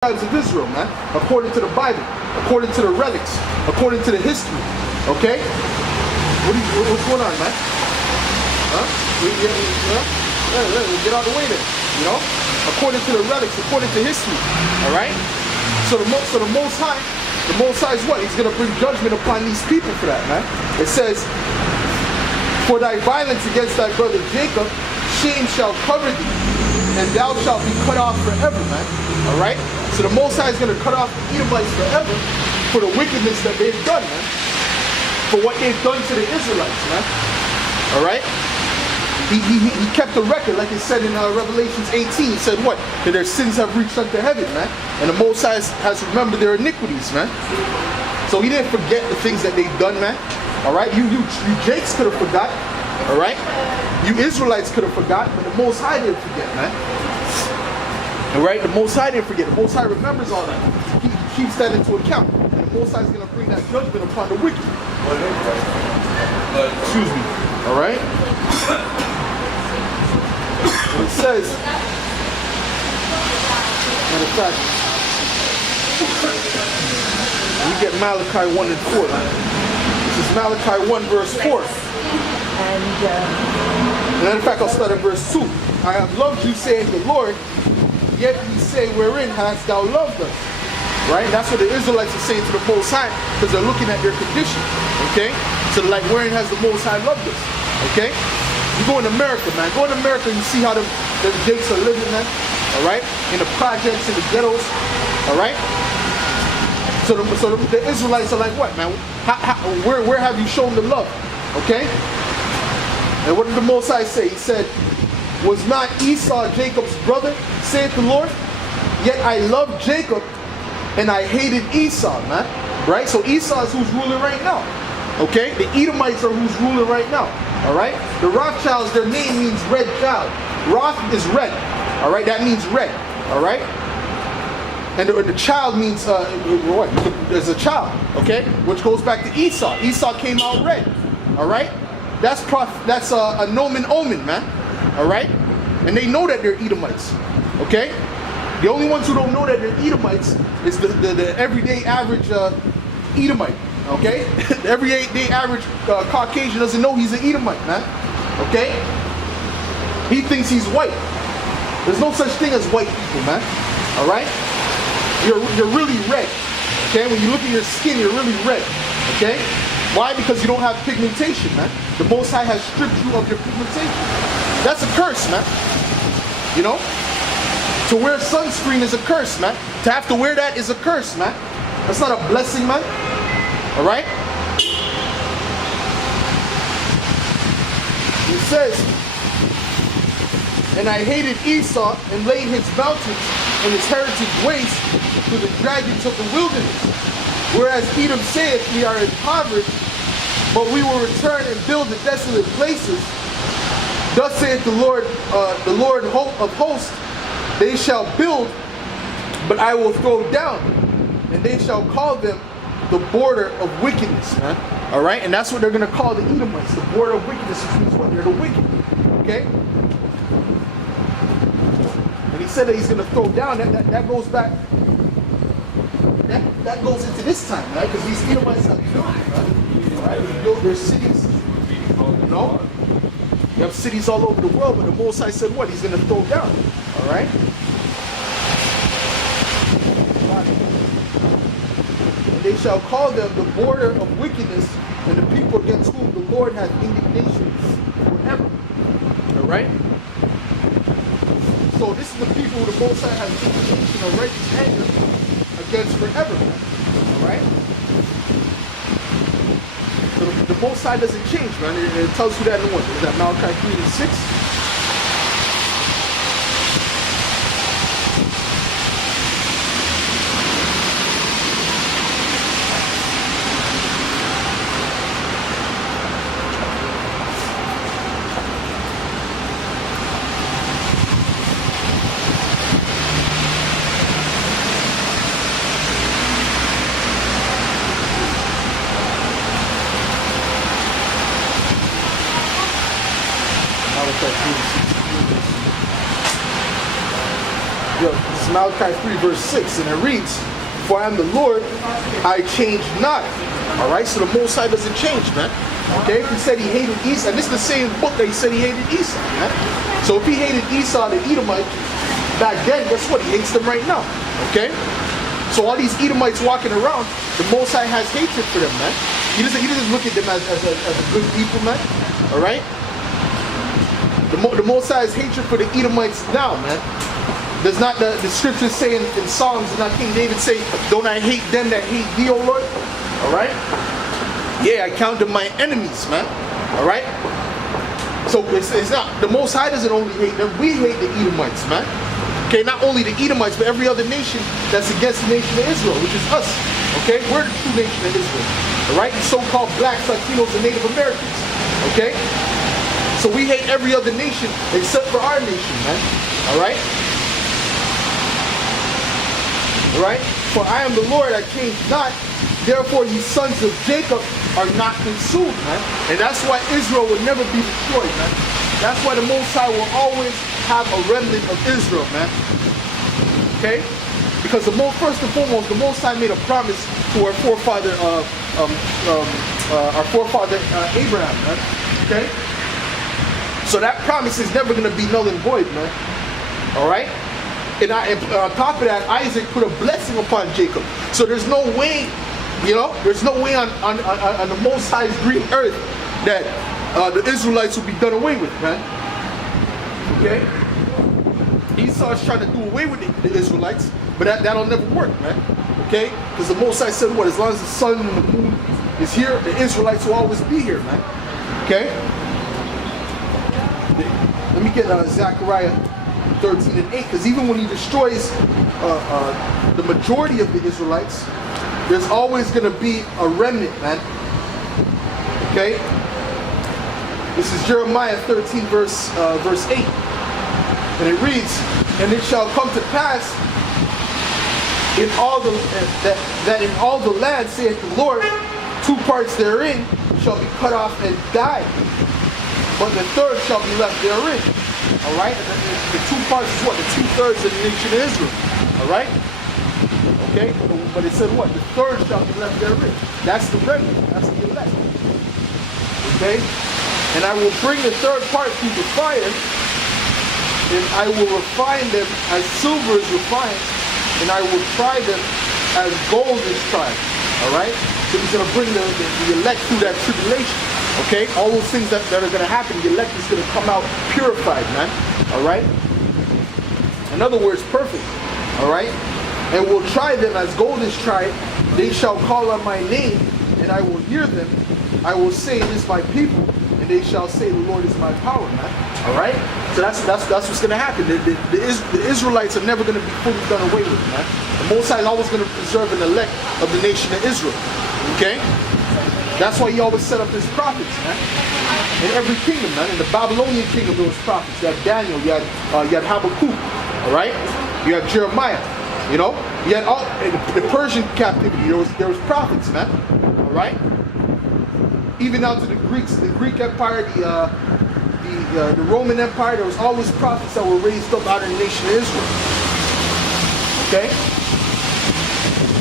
tribes of Israel, man, according to the Bible, according to the relics, according to the history. Okay? What's going on, man? Huh? Get out of the way then. You know? According to the relics, according to history. Alright? So the Most High is what? He's gonna bring judgment upon these people for that, man. It says, for thy violence against thy brother Jacob, shame shall cover thee, and thou shalt be cut off forever, man. Alright? So the Most High is going to cut off the Edomites forever for the wickedness that they've done, man. For what they've done to the Israelites, man. Alright? He kept the record, like it said in Revelations 18. He said what? That their sins have reached unto heaven, man. And the Most High has remembered their iniquities, man. So he didn't forget the things that they've done, man. Alright? You Jakes could have forgot. Alright? You Israelites could have forgot, but the Most High didn't forget, man. Alright? The Most High didn't forget. The Most High remembers all that. He keeps that into account. And the Most High is going to bring that judgment upon the wicked. Excuse me. Alright? It says, matter of fact, we get Malachi 1 and 4. This is Malachi 1 verse 4. And matter of fact, I'll start at verse 2. I have loved you, saith the Lord, yet ye say, wherein hast thou loved us? Right? And that's what the Israelites are saying to the Most High, because they're looking at their condition. Okay? So like, wherein has the Most High loved us? Okay? You go in America, man. Go in America and you see how the Jakes are living, man. Alright? In the projects, in the ghettos. Alright? So the Israelites are like, what, man? Where have you shown the love? Okay? And what did the Most High say? He said, was not Esau Jacob's brother, saith the Lord? Yet I loved Jacob and I hated Esau, man. Right? So Esau is who's ruling right now. Okay? The Edomites are who's ruling right now. Alright? The Rothschilds, their name means red child. Roth is red. Alright? That means red. Alright? And the child means, what? There's a child. Okay? Which goes back to Esau. Esau came out red. Alright? That's a nomen omen, man. Alright? And they know that they're Edomites. Okay? The only ones who don't know that they're Edomites is the everyday average Edomite. Okay? The everyday average Caucasian doesn't know he's an Edomite, man. Okay? He thinks he's white. There's no such thing as white people, man. Alright? You're really red. Okay? When you look at your skin, you're really red. Okay? Why? Because you don't have pigmentation, man. The Most High has stripped you of your pigmentation. That's a curse, man. You know? To wear sunscreen is a curse, man. To have to wear that is a curse, man. That's not a blessing, man. Alright? It says, and I hated Esau and laid his mountains and his heritage waste to the dragons of the wilderness. Whereas Edom saith, we are impoverished, but we will return and build the desolate places. Thus saith the Lord of hosts, they shall build, but I will throw down, and they shall call them the border of wickedness, man. Alright? And that's what they're going to call the Edomites. The border of wickedness means what? They're the wicked. Okay? And he said that he's going to throw down. That goes back. That goes into this time, right? Because these Edomites have built, right? They built their cities. You know? You have cities all over the world, but the Most High said what? He's going to throw down. Alright? And they shall call them the border of wickedness, and the people against whom the Lord hath indignation forever. Alright? So this is the people who the Most High has indignation or righteous anger against forever. Alright? So the Most High doesn't change, man. It tells you that in what? Is that Malachi 3 and 6? Yo, Malachi 3 verse 6, and it reads, "For I am the Lord, I change not." All right, so the Most High doesn't change, man. Okay, he said he hated Esau, and this is the same book that he said he hated Esau, man. So if he hated Esau, the Edomite, back then, guess what? He hates them right now. Okay? So all these Edomites walking around, the Most High has hatred for them, man. He doesn't look at them as a good people, man. All right? The Most High has hatred for the Edomites now, man. Does not the scriptures say in Psalms, does not King David say, "Don't I hate them that hate thee, O Lord?" All right? Yeah, I count them my enemies, man. All right? So it's not, the Most High doesn't only hate them, we hate the Edomites, man. Okay, not only the Edomites, but every other nation that's against the nation of Israel, which is us. Okay, we're the true nation of Israel. All right, the so-called blacks, Latinos, and Native Americans. Okay, so we hate every other nation except for our nation, man. All right. All right. For I am the Lord, I change not. Therefore, ye sons of Jacob are not consumed, man. And that's why Israel will never be destroyed, man. That's why the Most High will always have a remnant of Israel, man. Okay? Because first and foremost, the Most High made a promise to our forefather, Abraham, man. Okay? So that promise is never going to be null and void, man. All right? And on top of that, Isaac put a blessing upon Jacob. So there's no way, there's no way on the Most High's green earth that the Israelites will be done away with, man. Okay? Esau's trying to do away with the Israelites, but that'll never work, man. Okay? Because the Most High said, what? As long as the sun and the moon is here, the Israelites will always be here, man. Okay? Let me get Zechariah 13 and 8, because even when he destroys the majority of the Israelites, there's always going to be a remnant, man. Okay? This is Jeremiah 13 verse 8. And it reads, "And it shall come to pass in all that in all the land, saith the Lord, 2 parts therein shall be cut off and die, but the third shall be left therein." All right? And the 2 parts is what? The 2/3 of the nation of Israel. All right? Okay? But it said what? The third shall be left therein. That's the remnant. That's the elect. Okay? "And I will bring the third part through the fire, and I will refine them as silver is refined, and I will try them as gold is tried." All right? So he's going to bring the elect through that tribulation. Okay? All those things that are going to happen, the elect is going to come out purified, man. All right? In other words, perfect. All right? "And will try them as gold is tried. They shall call on my name, and I will hear them. I will say, it is my people, and they shall say, the Lord is my power," man. All right? So that's what's going to happen. The Israelites are never going to be fully done away with, man. The Most High is always going to preserve an elect of the nation of Israel. Okay? That's why he always set up his prophets, man. In every kingdom, man. In the Babylonian kingdom, there was prophets. You had Daniel, you had Habakkuk, all right? You had Jeremiah, You had all in the Persian captivity. There was prophets, man. All right? Even down to the Greeks, the Greek Empire, the Roman Empire, there was always prophets that were raised up out of the nation of Israel. Okay?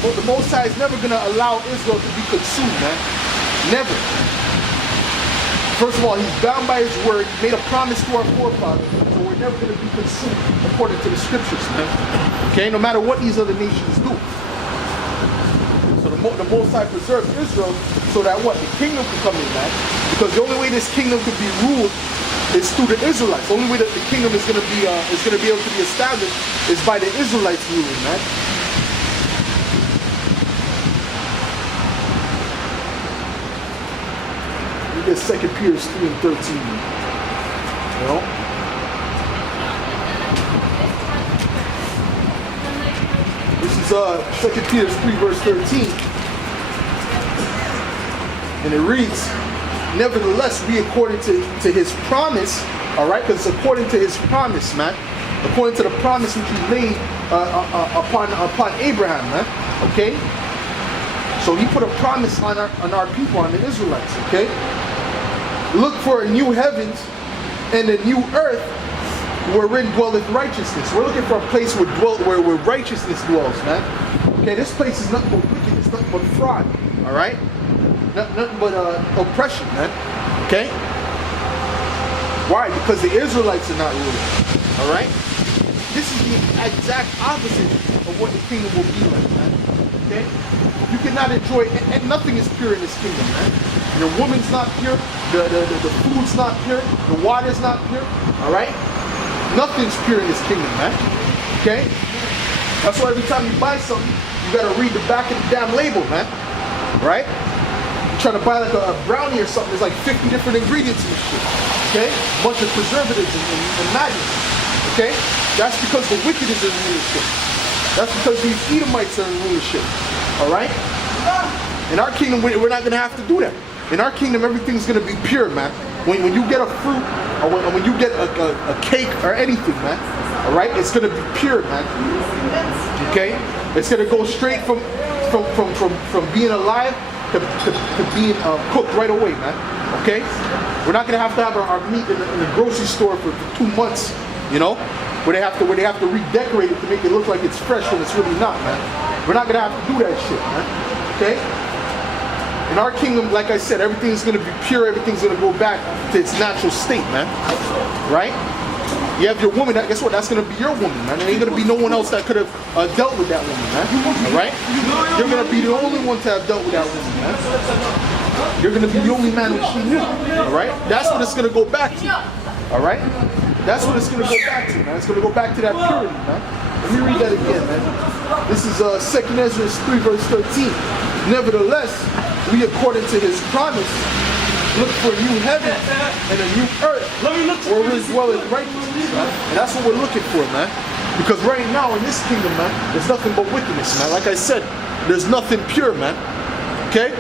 But the Most High is never going to allow Israel to be consumed, man. Never. First of all, he's bound by his word, made a promise to our forefathers, so we're never going to be consumed according to the scriptures, man. Okay? No matter what these other nations do. So the Most High preserves Israel so that what? The kingdom can come in, man. Because the only way this kingdom could be ruled is through the Israelites. The only way that the kingdom is going to be able to be established is by the Israelites ruling, man. Look at 2 Peter 3 and 13. This is 2 Peter 3 verse 13. And it reads, "Nevertheless, we according to his promise," all right, because it's according to his promise, man. According to the promise which he made upon Abraham, man. Okay? So he put a promise on our people, on the Israelites, okay? "Look for a new heavens and a new earth wherein dwelleth righteousness. We're looking for a place where righteousness dwells, man. Okay, this place is nothing but wickedness, nothing but fraud. All right, nothing but oppression, man. Okay. Why? Because the Israelites are not ruling. All right. This is the exact opposite of what the kingdom will be like, man. Okay. You cannot enjoy, and nothing is pure in this kingdom, man. Your woman's not pure. The food's not pure. The water's not pure. All right. Nothing's pure in this kingdom, man. Okay. That's why every time you buy something, you gotta read the back of the damn label, man. Right? You're trying to buy like a brownie or something, there's like 50 different ingredients in this shit. Okay? A bunch of preservatives and madness. Okay? That's because the wicked is in rulership. That's because these Edomites are in rulership. Alright? In our kingdom, we're not gonna have to do that. In our kingdom, everything's gonna be pure, man. When you get a fruit, or when you get a cake or anything, man, alright, it's gonna be pure, man. Okay? It's gonna go straight from being alive to being cooked right away, man. Okay? We're not gonna have to have our meat in the grocery store for 2 months, you know, where they have to redecorate it to make it look like it's fresh when it's really not, man. We're not gonna have to do that shit, man. Okay? In our kingdom, like I said, everything's gonna be pure, everything's gonna go back to its natural state, man. Right? You have your woman, guess what? That's gonna be your woman, man. There ain't gonna be no one else that could have dealt with that woman, man. Alright? You're gonna be the only one to have dealt with that woman, man. You're gonna be the only man that she knew. Alright? That's what it's gonna go back to. Alright? That's what it's gonna go back to, man. It's gonna go back to that purity, man. Let me read that again, man. This is 2 Ezra 3 verse 13. Nevertheless, we according to his promise look for a new heaven and a new earth where we dwell in righteousness, man. And that's what we're looking for, man. Because right now in this kingdom, man, there's nothing but wickedness, man. Like I said, there's nothing pure, man. Okay?